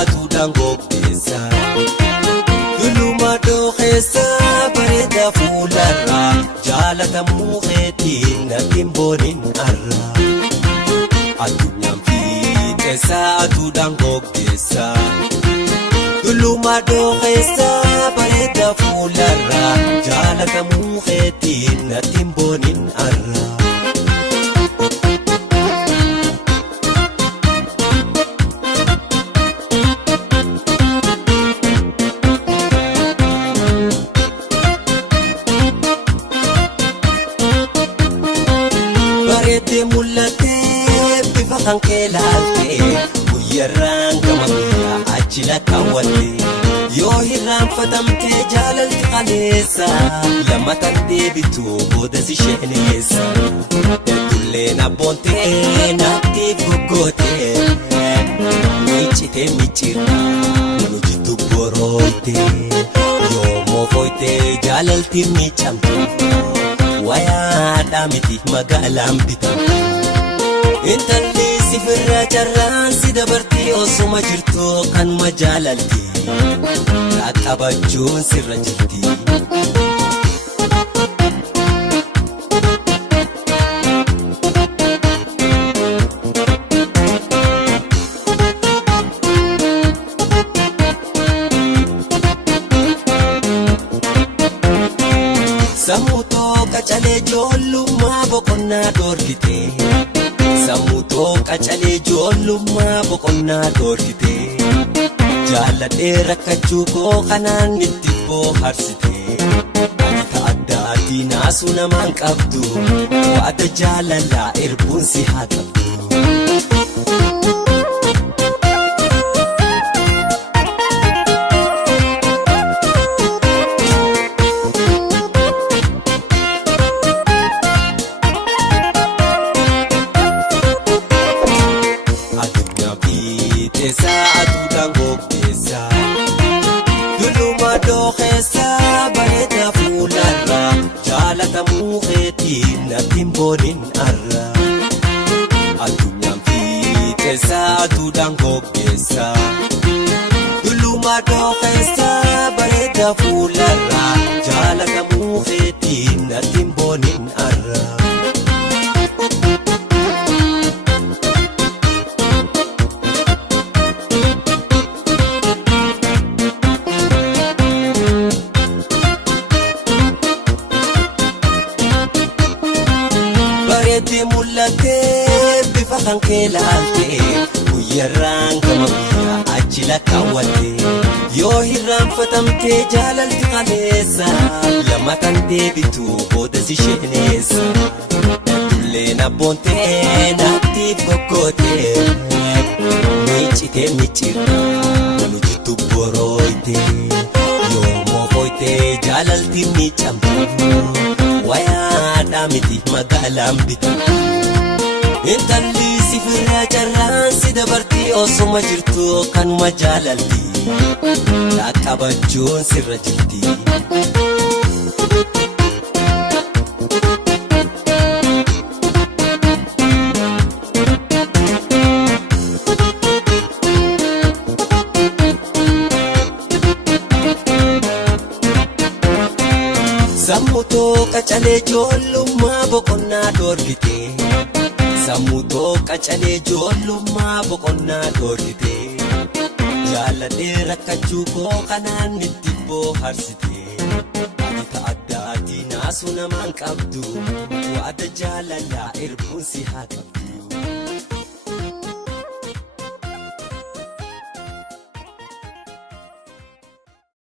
aduudhaan qopheessa. Dulluma dookeessa bareeda fuularraa jaalatamuu keetiin natiin booniin arraa. Addunyaan fiixeessa aduudhaan qopheessa. Dulluma dookeessa bareeda fuularraa jaalatamuu keetiin natiin booniin arraa. Bareedee mul'atee bifa kan kee laaltee guyyarraan gama guyyaa achi lakkaawwattee yoo hirraanfatamtee jaalalti qaleessa lammatan deebitu boodas isheeneessa. Dulleen abboontee naattiif goggootee miicitee miicirraa nu jittu borooytee yoo moofooytee jaalalti miicamtu. Wayaadhaa miti magaalaan bitamu. Intalli sifirraa carraan si dabartii osuma jirtu kanuma jaalalti. Qaqqabachuun sirra jirti. Sammuu qacalee ijoollummaa boqonnaa dhoorkitee. Sammuu qacalee ijoollummaa boqonnaa dhoorkitee. Jaalladhee rakkachuu koo kanaan itti booharsitee. Ati adda adii naasuu namaan qabdu waada jaalalaa erbuun si haa qabdu. Aduudhaan qopheessa. Dulluma dookeessa bareeda fuularraa jaalatamuu keetiin natiin booniin arraa. Addunyaan fiixeessa aduudhaan qopheessa. Dulluma dookeessa bareeda fuularraa jaalatamuu keetiin natiin booniin arraa. Bareedee mul'atee bifa kan kee laaltee guyyarraan gama guyyaa achi lakkaawwattee yoo hirraanfatamtee jaalalti qaleessa lammatan deebitu boodas isheeneessa. Dulleen abboontee naattiif goggootee miicitee miicirraa nu jittu borooytee yoo moofooytee jaalalti miicamtu. Wayaadhaa miti magaalaan bitamu. Intalli sifirraa carraan si dabartii osuma jirtu kanuma jaalalti. Qaqqabachuun sirra jirti. Sammuu qacalee ijoollummaa boqonnaa dhoorkitee. Sammuu qacalee ijoollummaa boqonnaa dhoorkitee. Jaalladhee rakkachuu koo kanaan itti booharsitee. Ati adda adii naasuu namaan qabdu waada jaalalaa erbuun si haa qabdu.